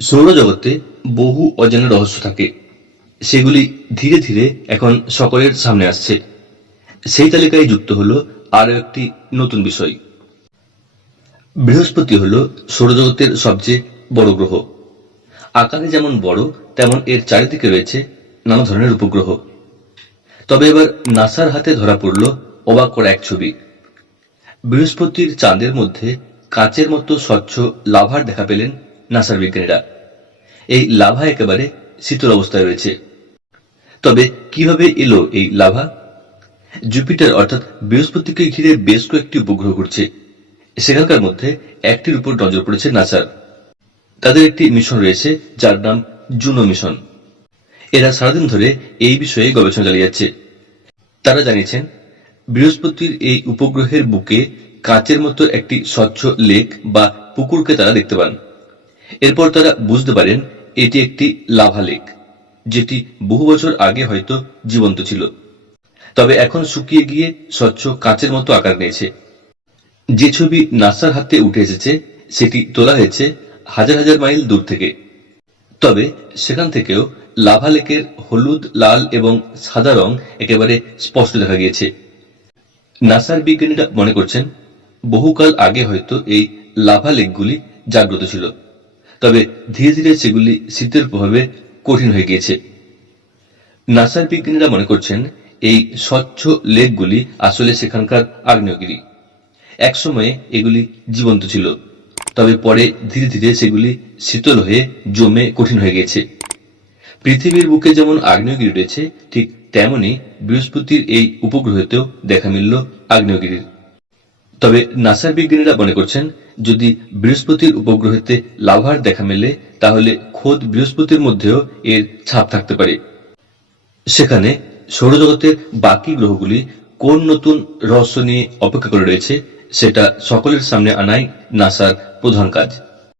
সৌরজগতে বহু অজানা রহস্য থাকে। সেগুলি ধীরে ধীরে এখন সকলের সামনে আসছে। সেই তালিকায় যুক্ত হলো আরও একটি নতুন বিষয়। বৃহস্পতি হল সৌরজগতের সবচেয়ে বড় গ্রহ। আকারে যেমন বড়, তেমন এর চারিদিকে রয়েছে নানা ধরনের উপগ্রহ। তবে এবার নাসার হাতে ধরা পড়ল অবাক করা এক ছবি। বৃহস্পতির চাঁদের মধ্যে কাচের মতো স্বচ্ছ লাভার দেখা পেলেন নাসার বিজ্ঞানীরা। এই লাভা একেবারে শীতল অবস্থায় রয়েছে। তবে কীভাবে এলো এই লাভা? জুপিটার অর্থাৎ বৃহস্পতিকে ঘিরে বেশ কয়েকটি উপগ্রহ ঘুরছে। সেখানকার মধ্যে একটির উপর নজর পড়েছে নাসার। তাদের একটি মিশন রয়েছে, যার নাম জুনো মিশন। এরা সারাদিন ধরে এই বিষয়ে গবেষণা চালিয়ে যাচ্ছে। তারা জানিয়েছেন, বৃহস্পতির এই উপগ্রহের বুকে কাঁচের মতো একটি স্বচ্ছ লেক বা পুকুরকে তারা দেখতে পান। এরপর তারা বুঝতে পারেন এটি একটি লাভা লেক, যেটি বহু বছর আগে হয়তো জীবন্ত ছিল। তবে এখন শুকিয়ে গিয়ে স্বচ্ছ কাঁচের মতো আকার নিয়েছে। যে ছবি নাসার হাতে উঠে এসেছে, সেটি তোলা হয়েছে হাজার হাজার মাইল দূর থেকে। তবে সেখান থেকেও লাভা লেকের হলুদ, লাল এবং সাদা রং একেবারে স্পষ্ট দেখা গিয়েছে। নাসার বিজ্ঞানীরা মনে করছেন, বহুকাল আগে হয়তো এই লাভা লেকগুলি জাগ্রত ছিল। তবে ধীরে ধীরে সেগুলি শীতের প্রভাবে কঠিন হয়ে গিয়েছে। নাসার বিজ্ঞানীরা মনে করছেন, এই স্বচ্ছ লেকগুলি আসলে সেখানকার আগ্নেয়গিরি। একসময়ে এগুলি জীবন্ত ছিল, তবে পরে ধীরে ধীরে সেগুলি শীতল হয়ে জমে কঠিন হয়ে গেছে পৃথিবীর বুকে যেমন আগ্নেয়গিরি রয়েছে, ঠিক তেমনি বৃহস্পতির এই উপগ্রহতেও দেখা মিলল আগ্নেয়গিরির। তবে নাসার বিজ্ঞানীরা মনে করছেন, যদি বৃহস্পতির উপগ্রহেতে লাভার দেখা মেলে, তাহলে খোদ বৃহস্পতির মধ্যেও এর ছাপ থাকতে পারে। সেখানে সৌরজগতের বাকি গ্রহগুলি কোন নতুন রহস্য নিয়ে অপেক্ষা করে রয়েছে, সেটা সকলের সামনে আনাই নাসার প্রধান কাজ।